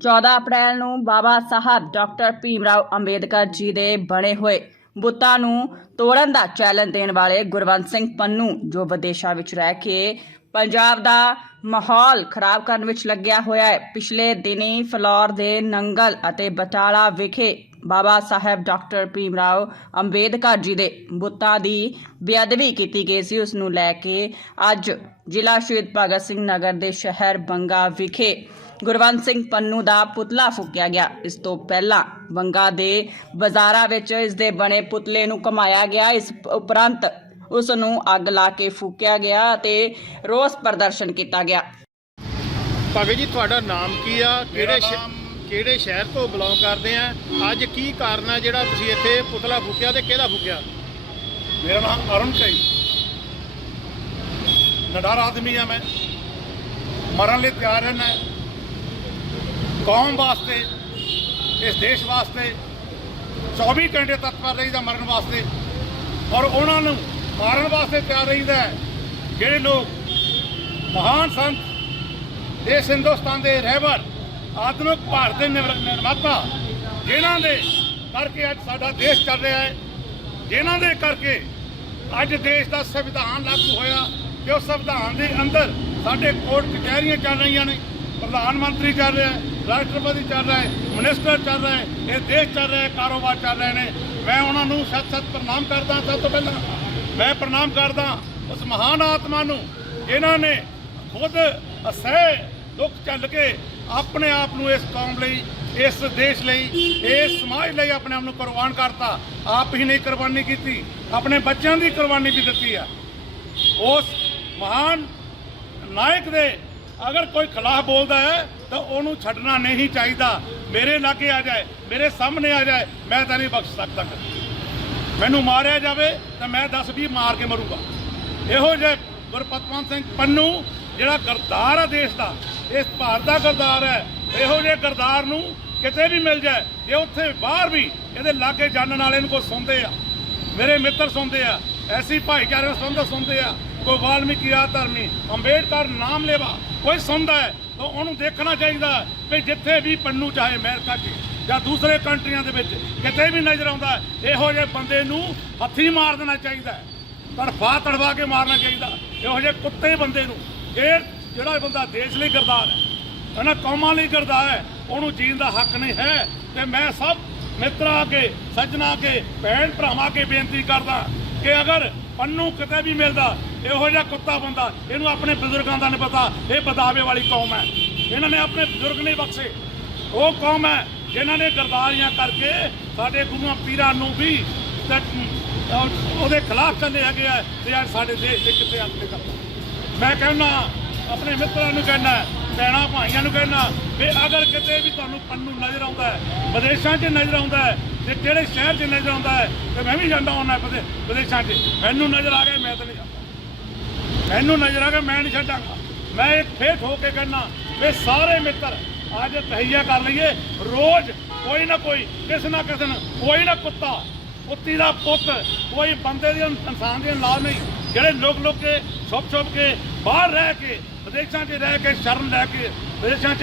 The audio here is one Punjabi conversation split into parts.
14 ਅਪ੍ਰੈਲ ਨੂੰ ਬਾਬਾ ਸਾਹਿਬ ਡਾਕਟਰ ਭੀਮਰਾਓ ਅੰਬੇਦਕਰ ਜੀ ਦੇ ਬਣੇ ਹੋਏ ਬੁੱਤਾਂ ਨੂੰ ਤੋੜਨ ਦਾ ਚੈਲੰਜ ਦੇਣ ਵਾਲੇ ਗੁਰਵੰਤ ਸਿੰਘ ਪੰਨੂ, ਜੋ ਵਿਦੇਸ਼ਾਂ ਵਿੱਚ ਰਹਿ ਕੇ ਪੰਜਾਬ ਦਾ ਮਾਹੌਲ ਖਰਾਬ ਕਰਨ ਵਿੱਚ ਲੱਗਿਆ ਹੋਇਆ ਹੈ। ਪਿਛਲੇ ਦਿਨੀ ਫਲੋਰ ਦੇ ਨੰਗਲ ਅਤੇ ਬਟਾਲਾ ਵਿਖੇ ਬਾਬਾ ਸਾਹਿਬ ਡਾਕਟਰ ਭੀਮਰਾਓ ਅੰਬੇਦਕਰ ਜੀ ਦੇ ਬੁੱਤਾਂ ਦੀ ਬੇਅਦਬੀ ਕੀਤੀ ਗਈ ਸੀ। ਉਸ ਨੂੰ ਲੈ ਕੇ ਅੱਜ ਜ਼ਿਲ੍ਹਾ ਸ਼ਹੀਦ ਭਗਤ ਸਿੰਘ ਨਗਰ ਦੇ ਸ਼ਹਿਰ ਬੰਗਾ ਵਿਖੇ ਗੁਰਵੰਤ ਸਿੰਘ ਪੰਨੂ ਦਾ ਪੁਤਲਾ ਫੂਕਿਆ ਗਿਆ। ਇਸ ਤੋਂ ਪਹਿਲਾਂ ਬੰਗਾ ਦੇ ਬਾਜ਼ਾਰਾਂ ਵਿੱਚ ਇਸ ਦੇ ਬਣੇ ਪੁਤਲੇ ਨੂੰ ਕਮਾਇਆ ਗਿਆ। ਇਸ ਉਪਰੰਤ ਉਸ ਨੂੰ ਅੱਗ ਲਾ ਕੇ ਫੂਕਿਆ ਗਿਆ ਅਤੇ ਰੋਸ ਪ੍ਰਦਰਸ਼ਨ ਕੀਤਾ ਗਿਆ। ਭਗਤ ਜੀ ਤੁਹਾਡਾ ਨਾਮ ਕੀ ਆ? ਕਿਹੜੇ ਕਿਹੜੇ ਸ਼ਹਿਰ ਤੋਂ ਬਿਲੋਂਗ ਕਰਦੇ ਆ? ਅੱਜ ਕੀ ਕਾਰਨ ਆ ਜਿਹੜਾ ਤੁਸੀਂ ਇੱਥੇ ਪੁਤਲਾ ਫੂਕਿਆ ਤੇ ਕਿਹਦਾ ਫੂਕਿਆ? ਮੇਰਾ ਨਾਮ ਅਰੁਣ ਕਈ ਨਡਰ ਆਦਮੀ ਆ ਮੈਂ। ਮਰਨ ਲਈ ਤਿਆਰ ਹੈ। ਕੌਮ ਵਾਸਤੇ, ਇਸ ਦੇਸ਼ ਵਾਸਤੇ 24 ਘੰਟੇ ਤਤਪਰ ਰਹੀਦਾ ਮਰਨ ਵਾਸਤੇ ਔਰ ਉਹਨਾਂ ਨੂੰ ਮਾਰਨ ਵਾਸਤੇ ਤਿਆਰ ਰਹੀਦਾ ਹੈ। ਜਿਹੜੇ ਲੋਕ ਮਹਾਨ ਸੰਤ ਇਸ ਹਿੰਦੁਸਤਾਨ ਦੇ ਰਹਿਬਰ, ਆਧੁਨਿਕ ਭਾਰਤ ਦੇ ਨਿਰ- ਨਿਰਮਾਤਾ, ਜਿਨ੍ਹਾਂ ਦੇ ਕਰਕੇ ਅੱਜ ਸਾਡਾ ਦੇਸ਼ ਚੱਲ ਰਿਹਾ ਹੈ, ਜਿਨ੍ਹਾਂ ਦੇ ਕਰਕੇ ਅੱਜ ਦੇਸ਼ ਦਾ ਸੰਵਿਧਾਨ ਲਾਗੂ ਹੋਇਆ, ਤੇ ਉਸ ਸੰਵਿਧਾਨ ਦੇ ਅੰਦਰ ਸਾਡੇ ਕੋਰਟ ਕਚਹਿਰੀਆਂ ਚੱਲ ਰਹੀਆਂ ਨੇ ਪ੍ਰਧਾਨ ਮੰਤਰੀ ਚੱਲ ਰਿਹਾ ਰਾਸ਼ਟਰਪਤੀ ਚੱਲ ਰਿਹਾ ਹੈ, ਮਿਨਿਸਟਰ ਚੱਲ ਰਿਹਾ ਇਹ ਦੇਸ਼ ਚੱਲ ਰਿਹਾ ਕਾਰੋਬਾਰ ਚੱਲ ਰਹੇ ਨੇ। ਮੈਂ ਉਹਨਾਂ ਨੂੰ ਸੱਚ ਸੱਚ ਪ੍ਰਣਾਮ ਕਰਦਾ ਸਭ ਤੋਂ ਪਹਿਲਾਂ। ਮੈਂ ਪ੍ਰਣਾਮ ਕਰਦਾ ਉਸ ਮਹਾਨ ਆਤਮਾ ਨੂੰ, ਜਿਨ੍ਹਾਂ ਨੇ ਖੁਦ ਅਸਹਿ ਦੁੱਖ ਚੱਲ ਕੇ ਆਪਣੇ ਆਪ ਨੂੰ ਇਸ ਕੌਮ ਲਈ, ਇਸ ਦੇਸ਼ ਲਈ, ਇਸ ਸਮਾਜ ਲਈ ਆਪਣੇ ਆਪ ਨੂੰ ਕੁਰਬਾਨ ਕਰਤਾ। ਆਪ ਹੀ ਨੇ ਕੁਰਬਾਨੀ ਕੀਤੀ, ਆਪਣੇ ਬੱਚਿਆਂ ਦੀ ਕੁਰਬਾਨੀ ਵੀ ਦਿੱਤੀ ਆ। ਉਸ ਮਹਾਨ ਨਾਇਕ ਦੇ ਅਗਰ ਕੋਈ ਖਿਲਾਫ ਬੋਲਦਾ ਹੈ, ਤਾਂ ਉਹਨੂੰ ਛੱਡਣਾ ਨਹੀਂ ਚਾਹੀਦਾ। ਮੇਰੇ ਲਾਗੇ ਆ ਜਾਏ, ਮੇਰੇ ਸਾਹਮਣੇ ਆ ਜਾਏ, ਮੈਂ ਤਾਂ ਨਹੀਂ ਬਖਸ਼ ਸਕਦਾ ਮੈਨੂੰ ਮਾਰਿਆ ਜਾਵੇ, ਤਾਂ ਮੈਂ 10 20 ਮਾਰ ਕੇ ਮਰੂਗਾ। ਇਹੋ ਜਿਹੇ ਗੁਰਪਤਵੰਤ ਸਿੰਘ ਪੰਨੂ, ਜਿਹੜਾ ਗਰਦਾਰ ਆ ਦੇਸ਼ ਦਾ, ਇਸ ਭਾਰਤ ਦਾ ਗਰਦਾਰ ਹੈ, ਇਹੋ ਜਿਹੇ ਗਰਦਾਰ ਨੂੰ ਕਿਤੇ ਵੀ ਮਿਲ ਜਾਏ, ਜੇ ਉੱਥੇ ਬਾਹਰ ਵੀ ਇਹਦੇ ਲਾਗੇ ਜਾਣਨ ਵਾਲੇ ਨੂੰ ਕੋਈ ਸੁਣਦੇ ਆ, ਮੇਰੇ ਮਿੱਤਰ ਸੁਣਦੇ ਆ, ਐਸੀ ਭਾਈਚਾਰੇ ਸੰਬੰਧ ਸੁਣਦੇ ਸੁਣਦੇ ਆ, ਕੋਈ ਵਾਲਮੀਕੀ ਆ ਧਰਮੀ, ਅੰਬੇਡਕਰ ਨਾਮ ਲੈਵਾ ਕੋਈ ਸੁਣਦਾ ਹੈ, ਤਾਂ ਉਹਨੂੰ ਦੇਖਣਾ ਚਾਹੀਦਾ ਹੈ ਵੀ ਜਿੱਥੇ ਵੀ ਪੰਨੂ ਚਾਹੇ ਅਮਰੀਕਾ 'ਚ ਜਾਂ ਦੂਸਰੇ ਕੰਟਰੀਆਂ ਦੇ ਵਿੱਚ ਕਿਤੇ ਵੀ ਨਜ਼ਰ ਆਉਂਦਾ ਇਹੋ ਜਿਹੇ ਬੰਦੇ ਨੂੰ ਹੱਥੀ ਮਾਰ ਦੇਣਾ ਚਾਹੀਦਾ ਤੜਫਾ ਤੜਵਾ ਕੇ ਮਾਰਨਾ ਚਾਹੀਦਾ ਇਹੋ ਜਿਹੇ ਕੁੱਤੇ ਬੰਦੇ ਨੂੰ। ਇਹ ਜਿਹੜਾ ਬੰਦਾ ਦੇਸ਼ ਲਈ ਕਰਦਾ ਹੈ, ਇਹਨਾਂ ਕੌਮਾਂ ਲਈ ਕਰਦਾ ਹੈ, ਉਹਨੂੰ ਜੀਣ ਦਾ ਹੱਕ ਨਹੀਂ ਹੈ ਤੇ ਮੈਂ ਸਭ ਮਿੱਤਰਾਂ ਕੇ ਸੱਜਣਾ ਕੇ ਭੈਣ ਭਰਾਵਾਂ ਕੇ ਬੇਨਤੀ ਕਰਦਾ ਕਿ ਅਗਰ ਪੰਨੂ ਕਿਤੇ ਵੀ ਮਿਲਦਾ, ਇਹੋ ਜਿਹਾ ਕੁੱਤਾ ਬੰਦਾ, ਇਹਨੂੰ ਆਪਣੇ ਬਜ਼ੁਰਗਾਂ ਦਾ ਨਹੀਂ ਪਤਾ, ਇਹ ਬਦਾਵੇ ਵਾਲੀ ਕੌਮ ਹੈ। ਇਹਨਾਂ ਨੇ ਆਪਣੇ ਬਜ਼ੁਰਗ ਨਹੀਂ ਬਖਸ਼ੇ। ਉਹ ਕੌਮ ਹੈ ਜਿਨ੍ਹਾਂ ਨੇ ਗਰਦਾਰੀਆਂ ਕਰਕੇ ਸਾਡੇ ਗੁਰੂਆਂ ਪੀਰਾਂ ਨੂੰ ਵੀ ਉਹਦੇ ਖਿਲਾਫ ਚੱਲੇ ਹੈਗੇ ਆ ਤੇ ਅੱਜ ਸਾਡੇ ਦੇਸ਼ ਦੇ ਕਿੱਥੇ ਆਪਣੇ ਕਰਦਾ ਮੈਂ ਕਹਿੰਦਾ, ਆਪਣੇ ਮਿੱਤਰਾਂ ਨੂੰ ਕਹਿੰਦਾ, ਭੈਣਾਂ ਭਾਈਆਂ ਨੂੰ ਕਹਿੰਦਾ, ਵੀ ਅਗਰ ਕਿਤੇ ਵੀ ਤੁਹਾਨੂੰ ਪੰਨੂ ਨਜ਼ਰ ਆਉਂਦਾ ਵਿਦੇਸ਼ਾਂ 'ਚ ਨਜ਼ਰ ਆਉਂਦਾ ਹੈ ਕਿਹੜੇ ਸ਼ਹਿਰ 'ਚ ਨਜ਼ਰ ਆਉਂਦਾ ਹੈ, ਤੇ ਮੈਂ ਵੀ ਜਾਂਦਾ ਹੁੰਦਾ ਵਿਦੇ- ਵਿਦੇਸ਼ਾਂ 'ਚ। ਮੈਨੂੰ ਨਜ਼ਰ ਆ ਗਿਆ, ਮੈਂ ਤਾਂ ਨਹੀਂ ਜਾਂਦਾ। ਮੈਨੂੰ ਨਜ਼ਰ ਆ ਗਿਆ, ਮੈਂ ਨਹੀਂ ਛੱਡਾਂਗਾ। ਮੈਂ ਇਹ ਫੇਰ ਹੋ ਕੇ ਕਹਿੰਦਾ, ਵੀ ਸਾਰੇ ਮਿੱਤਰ, ਅੱਜ ਤਹਈਆ ਕਰ ਲਈਏ। ਰੋਜ਼ ਕੋਈ ਨਾ ਕੋਈ, ਕਿਸ ਨਾ ਕਿਸ ਨੂੰ ਕੋਈ ਨਾ ਕੁੱਤਾ, ਕੁੱਤੀ ਦਾ ਪੁੱਤ, ਕੋਈ ਬੰਦੇ ਦੀ ਇਨਸਾਨ ਦੀ ਔਲਾਦ ਨਹੀਂ। ਜਿਹੜੇ ਲੋਕ ਲੋਕ ਕੇ ਛੁਪ ਛੁਪ ਕੇ ਬਾਹਰ ਰਹਿ ਕੇ, ਵਿਦੇਸ਼ਾਂ 'ਚ ਰਹਿ ਕੇ ਸ਼ਰਮ ਲੈ ਕੇ ਵਿਦੇਸ਼ਾਂ 'ਚ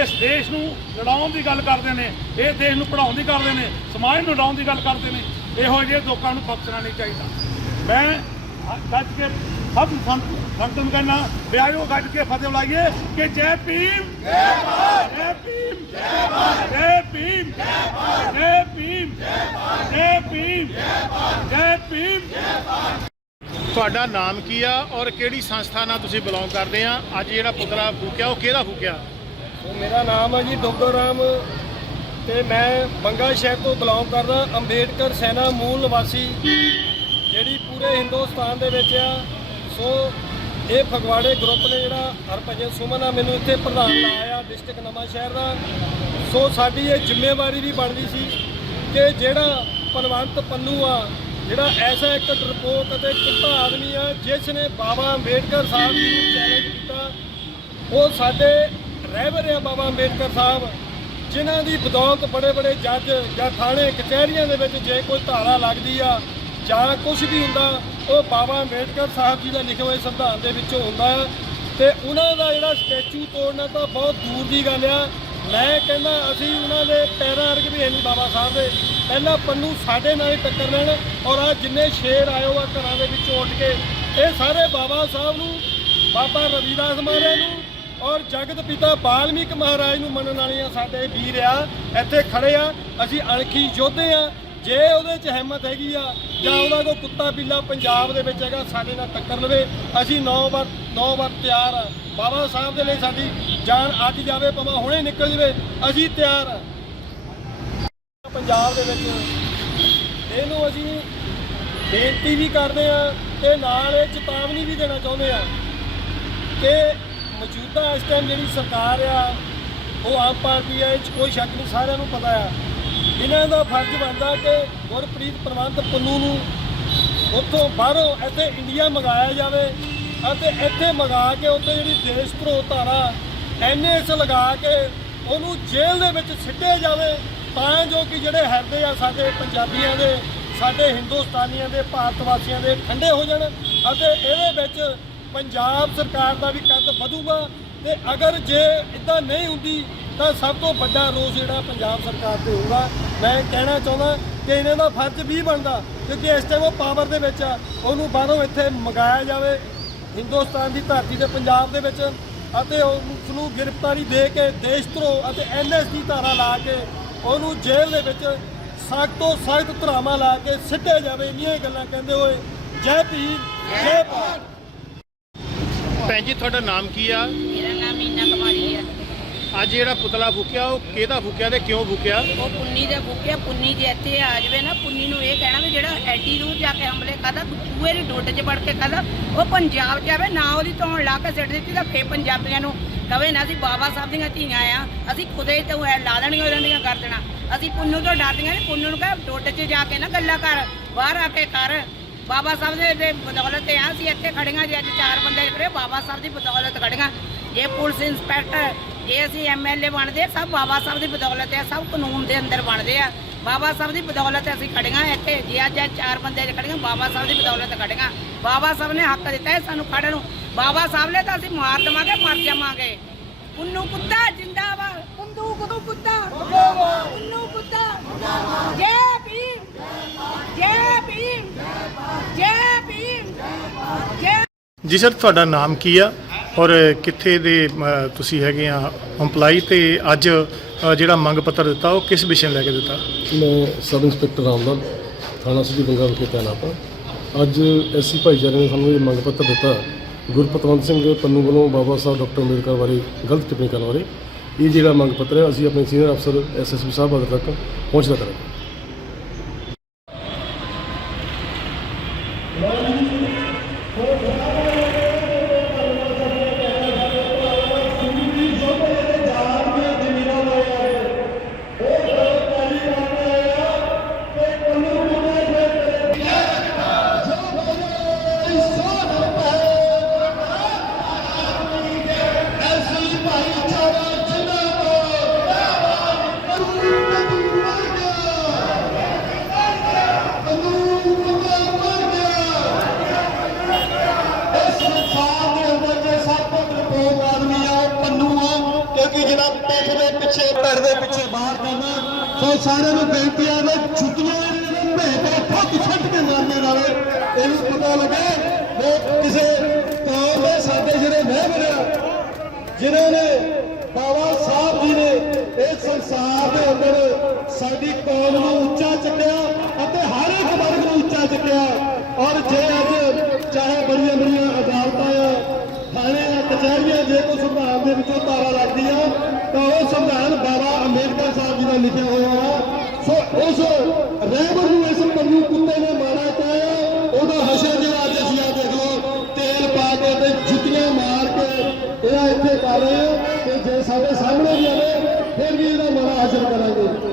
ਇਸ ਦੇਸ਼ ਨੂੰ ਲੜਾਉਣ ਦੀ ਗੱਲ ਕਰਦੇ ਨੇ ਇਹ ਦੇਸ਼ ਨੂੰ ਪੜਾਉਣ ਦੀ ਕਰਦੇ ਨੇ ਸਮਾਜ ਨੂੰ ਲੜਾਉਣ ਦੀ ਗੱਲ ਕਰਦੇ ਨੇ ਇਹੋ ਜਿਹੇ ਲੋਕਾਂ ਨੂੰ ਬਖਸ਼ਣਾ ਨਹੀਂ ਚਾਹੀਦਾ। ਮੈਂ ਗੱਜ ਕੇ ਸਭ ਸੰਤ ਸੰਤਨ ਕਹਿੰਦਾ ਵਿਆਹੋ ਗੱਜ ਕੇ ਫਤਿਹ ਬੁਲਾਈਏ ਕਿ ਜੈ ਭੀਮ। ਜੈ ਭਾਰਤ। ਜੈ ਭੀਮ। ਜੈ ਭਾਰਤ ਜੈ ਭੀਮ। ਜੈ ਭਾਰਤ ਜੈ ਭੀਮ। ਜੈ ਭਾਰਤ ਜੈ ਭੀਮ। ਜੈ ਭਾਰਤ ਜੈ ਭੀਮ। ਤੁਹਾਡਾ ਨਾਮ ਕੀ ਆ ਔਰ ਕਿਹੜੀ ਸੰਸਥਾ ਨਾਲ ਤੁਸੀਂ ਬਿਲੋਂਗ ਕਰਦੇ ਆ? ਅੱਜ ਜਿਹੜਾ ਪੁਤਲਾ ਫੂਕਿਆ, ਉਹ ਕਿਹਦਾ ਫੂਕਿਆ? ਸੋ ਮੇਰਾ ਨਾਮ ਹੈ ਜੀ ਡੋਗਰ ਰਾਮ ਤੇ ਮੈਂ ਬੰਗਾ ਸ਼ਹਿਰ ਤੋਂ ਬਿਲੋਂਗ ਕਰਦਾ, ਅੰਬੇਡਕਰ ਸੈਨਾ ਮੂਲ ਨਿਵਾਸੀ, ਜਿਹੜੀ ਪੂਰੇ ਹਿੰਦੁਸਤਾਨ ਦੇ ਵਿੱਚ ਆ। ਸੋ ਇਹ ਫਗਵਾੜੇ ਗਰੁੱਪ ਨੇ ਜਿਹੜਾ ਹਰਭਜਨ ਸੁਮਨ ਆ, ਮੈਨੂੰ ਇੱਥੇ ਪ੍ਰਧਾਨ ਲਾਇਆ ਡਿਸਟ੍ਰਿਕਟ ਨਵਾਂ ਸ਼ਹਿਰ ਦਾ। ਸੋ ਸਾਡੀ ਇਹ ਜ਼ਿੰਮੇਵਾਰੀ ਵੀ ਬਣਦੀ ਸੀ ਕਿ ਜਿਹੜਾ ਪਨਵੰਤ ਪੰਨੂ ਆ ਜਿਹੜਾ ਐਸਾ ਇੱਕ ਡਰਪੋਕ ਅਤੇ ਕਿੱਤਾ ਆਦਮੀ ਆ, ਜਿਸ ਨੇ ਬਾਬਾ ਅੰਬੇਡਕਰ ਸਾਹਿਬ ਜੀ ਨੂੰ ਚੈਲੰਜ ਕੀਤਾ, ਉਹ ਸਾਡੇ ਰਹਿਬਰ ਆ ਬਾਬਾ ਅੰਬੇਡਕਰ ਸਾਹਿਬ, ਜਿਨ੍ਹਾਂ ਦੀ ਬਦੌਲਤ ਬੜੇ ਬੜੇ ਜੱਜ ਜਾਂ ਥਾਣੇ, ਕਚਹਿਰੀਆਂ ਦੇ ਵਿੱਚ ਜੇ ਕੋਈ ਧਾਰਾ ਲੱਗਦੀ ਆ ਜਾਂ ਕੁਝ ਵੀ ਹੁੰਦਾ, ਉਹ ਬਾਬਾ ਅੰਬੇਡਕਰ ਸਾਹਿਬ ਜੀ ਦਾ ਲਿਖੇ ਹੋਏ ਸੰਵਿਧਾਨ ਦੇ ਵਿੱਚੋਂ ਹੁੰਦਾ ਆ। ਤੇ ਉਹਨਾਂ ਦਾ ਜਿਹੜਾ ਸਟੈਚੂ ਤੋੜਨਾ ਤਾਂ ਬਹੁਤ ਦੂਰ ਦੀ ਗੱਲ ਆ। ਮੈਂ ਕਹਿੰਦਾ, ਅਸੀਂ ਉਹਨਾਂ ਦੇ ਪੈਰਾਂ ਅਰਗ ਵੀ ਹੈ ਨਹੀਂ ਬਾਬਾ ਸਾਹਿਬ ਦੇ। ਪਹਿਲਾਂ ਪੰਨੂ ਸਾਡੇ ਨਾਲ ਹੀ ਟੱਕਰ ਲੈਣ ਔਰ ਆ ਜਿੰਨੇ ਸ਼ੇਰ ਆਇਓ ਆ ਘਰਾਂ ਦੇ ਵਿੱਚ ਉੱਠ ਕੇ, ਇਹ ਸਾਰੇ ਬਾਬਾ ਸਾਹਿਬ ਨੂੰ, ਬਾਬਾ ਰਵਿਦਾਸ ਮਹਾਰਾਜ ਨੂੰ ਔਰ ਜਗਤ ਪਿਤਾ ਬਾਲਮੀਕ ਮਹਾਰਾਜ ਨੂੰ ਮੰਨਣ ਵਾਲੀਆਂ ਸਾਡੇ ਵੀਰ ਆ, ਇੱਥੇ ਖੜੇ ਆ, ਅਸੀਂ ਅਣਖੀ ਯੋਧੇ ਆ, ਜੇ ਉਹਦੇ 'ਚ ਹਿੰਮਤ ਹੈਗੀ ਆ, ਜਾਂ ਉਹਦਾ ਕੋਈ ਕੁੱਤਾ ਬਿੱਲਾ ਪੰਜਾਬ ਦੇ ਵਿੱਚ ਹੈਗਾ, ਸਾਡੇ ਨਾਲ ਟੱਕਰ ਲਵੇ, ਅਸੀਂ ਨੌ ਵਾਰ ਨੌ ਵਾਰ ਤਿਆਰ ਆ। ਬਾਬਾ ਸਾਹਿਬ ਦੇ ਲਈ ਸਾਡੀ ਜਾਨ ਅੱਜ ਜਾਵੇ, ਭਾਵੇਂ ਹੁਣੇ ਨਿਕਲ ਜਵੇ, ਅਸੀਂ ਤਿਆਰ ਆ। ਪੰਜਾਬ ਦੇ ਵਿੱਚ। ਇਹਨੂੰ ਅਸੀਂ ਬੇਨਤੀ ਵੀ ਕਰਦੇ ਆ ਤੇ ਨਾਲ ਇਹ ਚੇਤਾਵਨੀ ਵੀ ਦੇਣਾ ਚਾਹੁੰਦੇ ਆ ਕਿ ਮੌਜੂਦਾ ਇਸ ਟਾਈਮ ਜਿਹੜੀ ਸਰਕਾਰ ਆ, ਉਹ ਆਮ ਪਾਰਟੀ ਆ, ਇਹ 'ਚ ਕੋਈ ਸ਼ੱਕ ਨਹੀਂ, ਸਾਰਿਆਂ ਨੂੰ ਪਤਾ ਆ। ਇਹਨਾਂ ਦਾ ਫਰਜ਼ ਬਣਦਾ ਕਿ ਗੁਰਪ੍ਰੀਤ ਪ੍ਰਵੰਤ ਪੰਨੂ ਨੂੰ ਉੱਥੋਂ ਬਾਹਰੋਂ ਇੱਥੇ ਇੰਡੀਆ ਮੰਗਾਇਆ ਜਾਵੇ ਅਤੇ ਇੱਥੇ ਮੰਗਾ ਕੇ ਉੱਥੇ ਜਿਹੜੀ ਦੇਸ਼ ਧਰੋਹ ਧਾਰਾ ਐਨਐਸ ਲਗਾ ਕੇ ਉਹਨੂੰ ਜੇਲ੍ਹ ਦੇ ਵਿੱਚ ਸਿੱਟਿਆ ਜਾਵੇ। ਤਾਂ ਜੋ ਕਿ ਜਿਹੜੇ ਹੈਰਦੇ ਆ ਸਾਡੇ ਪੰਜਾਬੀਆਂ ਦੇ, ਸਾਡੇ ਹਿੰਦੁਸਤਾਨੀਆਂ ਦੇ, ਭਾਰਤ ਵਾਸੀਆਂ ਦੇ ਠੰਡੇ ਹੋ ਜਾਣ ਅਤੇ ਇਹਦੇ ਵਿੱਚ ਪੰਜਾਬ ਸਰਕਾਰ ਦਾ ਵੀ ਕੱਦ ਵਧੂਗਾ ਤੇ ਅਗਰ ਜੇ ਇਦਾਂ ਨਹੀਂ ਹੁੰਦੀ ਤਾਂ ਸਭ ਤੋਂ ਵੱਡਾ ਰੋਸ ਜਿਹੜਾ ਪੰਜਾਬ ਸਰਕਾਰ ਤੇ ਹੋਊਗਾ। ਮੈਂ ਕਹਿਣਾ ਚਾਹੁੰਦਾ ਕਿ ਇਹਨਾਂ ਦਾ ਫਰਜ਼ ਵੀ ਬਣਦਾ ਕਿਉਂਕਿ ਇਸ ਟਾਈਮ ਉਹ ਪਾਵਰ ਦੇ ਵਿੱਚ ਆ, ਉਹਨੂੰ ਬਾਹਰੋਂ ਇੱਥੇ ਮੰਗਾਇਆ ਜਾਵੇ, ਹਿੰਦੁਸਤਾਨ ਦੀ ਧਰਤੀ ਤੇ ਪੰਜਾਬ ਦੇ ਵਿੱਚ, ਅਤੇ ਉਸ ਨੂੰ ਗ੍ਰਿਫਤਾਰੀ ਦੇ ਕੇ, ਦੇਸ਼ ਧਰੋਹ ਅਤੇ ਐਨਐਸ ਦੀ ਧਾਰਾ ਲਾ ਕੇ ਉਹਨੂੰ ਜੇਲ੍ਹ ਦੇ ਵਿੱਚ ਸਖਤ ਤੋਂ ਸਖਤ ਧਰਾਵਾਂ ਲਾ ਕੇ ਸਿੱਟਿਆ ਜਾਵੇ ਇੰਨੀਆਂ ਹੀ ਗੱਲਾਂ ਕਹਿੰਦੇ ਹੋਏ ਜੈ ਭੀਮ ਜੈ ਭਾਰਤ। ਭੈਣ ਜੀ ਤੁਹਾਡਾ ਨਾਮ ਕੀ ਆ? ਮੇਰਾ ਨਾਮ ਮੀਨਾ ਕੁਮਾਰੀ ਅੱਜ ਜਿਹੜਾ ਪੁਤਲਾ ਫੂਕਿਆ, ਉਹ ਕਿਹਦਾ ਫੂਕਿਆ ਤੇ ਕਿਉਂ ਫੂਕਿਆ? ਉਹ ਪੁੰਨੀ ਦੇ ਭੁੱਖੇ ਪੁੰਨੀ ਜੇ ਇੱਥੇ ਆ ਜਾਵੇ ਨਾ, ਪੁੰਨੀ ਨੂੰ ਇਹ ਕਹਿਣਾ ਵੀ ਜਿਹੜਾ ਐਡੀ ਨੂੰ ਜਾ ਕੇ ਹਮਲੇ ਕਰਦਾ, ਤੂੰ ਚੂਹੇ ਦੀ 'ਚ ਵੜ ਕੇ ਕਰਦਾ, ਉਹ ਪੰਜਾਬ 'ਚ ਆਵੇ, ਨਾ ਉਹਦੀ ਧੌਣ ਲਾ ਕੇ ਸਿੱਟ ਦਿੱਤੀ ਤਾਂ ਫੇ ਪੰਜਾਬੀਆਂ ਨੂੰ ਕਵੇ ਨਾ, ਅਸੀਂ ਬਾਬਾ ਸਾਹਿਬ ਦੀਆਂ ਧੀਆਂ ਆ, ਅਸੀਂ ਖੁਦੇ ਹੀ ਐ ਲਾ ਦੇਣੀਆਂ ਉਹਨਾਂ ਦੀਆਂ ਗਰਦਨਾਂ ਅਸੀਂ ਪੁੰਨੂ ਤੋਂ ਡਰਦੀਆਂ ਨਹੀਂ ਪੁੰਨੂ ਨੂੰ ਕਹੇ ਡੋਡ 'ਚ ਜਾ ਕੇ ਨਾ ਗੱਲਾਂ ਕਰ, ਬਾਹਰ ਆ ਕੇ ਕਰ। ਬਾਬਾ ਸਾਹਿਬ ਦੇ ਦੇ ਬਦੌਲਤ ਤੇ ਆ, ਅਸੀਂ ਇੱਥੇ ਖੜੀਆਂ ਜੇ ਅੱਜ ਚਾਰ ਬੰਦੇ ਖੜੇ ਬਾਬਾ ਸਾਹਿਬ ਦੀ ਬਦੌਲਤ ਖੜੀਆਂ ਜੇ ਪੁਲਿਸ ਇੰਸਪੈਕਟਰ ਜੇ ਅਸੀਂ ਐਮਐਲਏ ਬਣਦੇ ਸਭ ਬਾਬਾ ਸਾਹਿਬ ਦੀ ਬਦੌਲਤ ਹੈ, ਸਭ ਕਾਨੂੰਨ ਦੇ ਅੰਦਰ ਬਣਦੇ ਆ। ਬਾਬਾ ਸਾਹਿਬ ਦੀ ਬਦੌਲਤ ਅਸੀਂ ਖੜੀਆਂ ਇੱਥੇ। ਜੇ ਅੱਜ ਇਹ ਚਾਰ ਬੰਦੇ ਜੇ ਖੜੀਆਂ ਬਾਬਾ ਸਾਹਿਬ ਦੀ ਬਦੌਲਤ ਖੜੀਆਂ ਬਾਬਾ ਸਾਹਿਬ ਨੇ ਹੱਕ ਦਿੱਤਾ ਹੈ ਸਾਨੂੰ ਖੜਨ ਨੂੰ। ਬਾਬਾ ਸਾਹਿਬ ਨੇ ਤਾਂ ਅਸੀਂ ਮਾਰ ਦੇਵਾਂਗੇ, ਮਰ ਜਾਵਾਂਗੇ। ਪੁੰਨੂ ਕੁੱਤਾ, ਜਿੰਦਾਬਾਦ। ਪੁੰਨੂ ਕੁੱਤੂ ਕੁੱਤਾ। ਪੁੰਨੂ ਕੁੱਤਾ। ਜੈ ਭੀਮ। ਜੈ ਭੀਮ। ਜੈ ਭੀਮ। ਜੈ ਜੀ ਸਰ, ਤੁਹਾਡਾ ਨਾਮ ਕੀ ਆ? ਔਰ ਕਿੱਥੇ ਦੇ ਅ, ਤੁਸੀਂ ਹੈਗੇ ਆ EMPLOYE ਤੇ ਅੱਜ ਅ, ਜਿਹੜਾ ਮੰਗ ਪੱਤਰ ਦਿੱਤਾ ਉਹ ਕਿਸ ਵਿਸ਼ੇ ਨੂੰ ਲੈ ਕੇ ਦਿੱਤਾ? ਮੈਂ ਸਬ ਇੰਸਪੈਕਟਰ ਰਾਮਲਾਲ ਥਾਣਾ ਸਿਟੀ ਬੰਗਾ ਵਿਖੇ ਤੈਨਾਤ ਹਾਂ। ਅੱਜ ਐਸੀ ਭਾਈਚਾਰੇ ਨੇ ਸਾਨੂੰ ਇਹ ਮੰਗ ਪੱਤਰ ਦਿੱਤਾ ਗੁਰਪਤਵੰਤ ਸਿੰਘ ਪੰਨੂ ਵੱਲੋਂ ਬਾਬਾ ਸਾਹਿਬ ਡਾਕਟਰ ਅੰਬੇਦਕਰ ਬਾਰੇ ਗਲਤ ਟਿੱਪਣੀ ਕਰਨ ਬਾਰੇ। ਇਹ ਜਿਹੜਾ ਮੰਗ ਪੱਤਰ ਹੈ ਅਸੀਂ ਆਪਣੇ ਸੀਨੀਅਰ ਅਫਸਰ ਐਸਐਸਪੀ ਸਾਹਿਬ ਅਦਰ ਤੱਕ ਪਹੁੰਚਦਾ ਕਰਾਂਗੇ। ਪਿੱਛੇ ਪੈਰ ਦੇ ਪਿੱਛੇ ਬਾਹਰ ਕਰਨਾ ਸੋ ਸਾਰਿਆਂ ਨੂੰ ਬੇਨਤੀ ਹੈ ਕਿ ਛੁੱਟੀਆਂ ਭੇਟੇ ਫੱਟ ਛੱਡ ਕੇ ਮਾਰਨੇ ਵਾਲੇ ਇਹਨੂੰ ਪਤਾ ਲੱਗੇ ਵੀ ਕਿਸੇ ਕੌਮ ਦੇ ਸਾਡੇ ਜਿਹੜੇ ਮਹਿਬਰ ਜਿਨ੍ਹਾਂ ਨੇ ਬਾਬਾ ਸਾਹਿਬ ਜੀ ਨੇ ਇਹ ਸੰਸਾਰ ਦੇ ਅੰਦਰ ਸਾਡੀ ਕੌਮ ਨੂੰ ਉੱਚਾ ਚੱਕਿਆ ਅਤੇ ਹਰ ਇੱਕ ਵਰਗ ਨੂੰ ਉੱਚਾ ਚੱਕਿਆ। ਔਰ ਜੇ ਅੱਜ ਚਾਹੇ ਬੜੀਆਂ ਬੜੀਆਂ ਅਦਾਲਤਾਂ ਆ, ਥਾਣੇ ਆ, ਕਚਹਿਰੀਆਂ, ਜੇ ਕੋਈ ਸੰਵਿਧਾਨ ਦੇ ਵਿੱਚੋਂ ਤਾਰਾ ਦਾ ਲਿਖਿਆ ਹੋਇਆ ਆ ਸੋ ਉਸ ਰਹਿਬਰ ਨੂੰ ਇਸ ਪੰਨੂ ਕੁੱਤੇ ਨੇ ਮਾਰਾ ਪਾਇਆ ਉਹਦਾ ਹਸ਼ਰ ਜਿਹੜਾ ਅੱਜ ਅਸੀਂ ਆ ਦੇਖ ਲਓ, ਤੇਲ ਪਾ ਕੇ ਤੇ ਜੁੱਤੀਆਂ ਮਾਰ ਕੇ ਇਹਦਾ ਇੱਥੇ ਕਰ ਰਹੇ ਆ। ਤੇ ਜੇ ਸਾਡੇ ਸਾਹਮਣੇ ਵੀ ਆਵੇ, ਫਿਰ ਵੀ ਇਹਦਾ ਮਾਰਾ ਹਸ਼ਰ ਕਰਾਂਗੇ।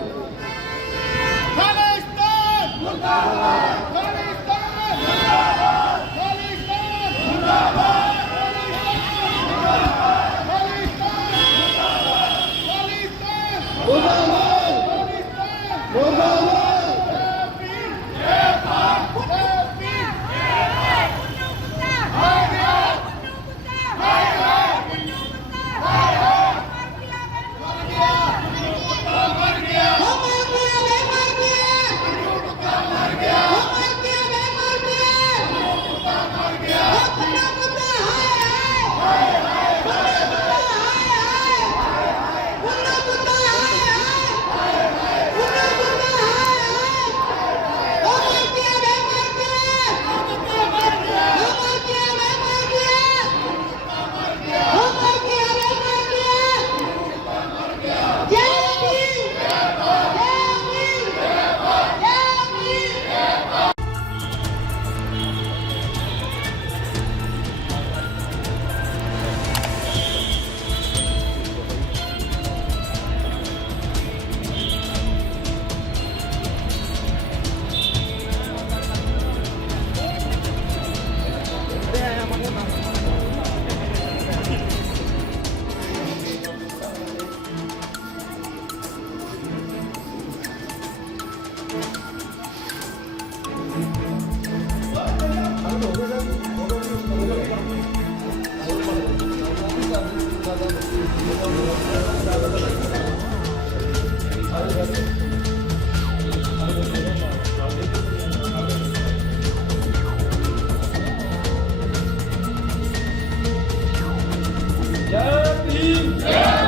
Gelin!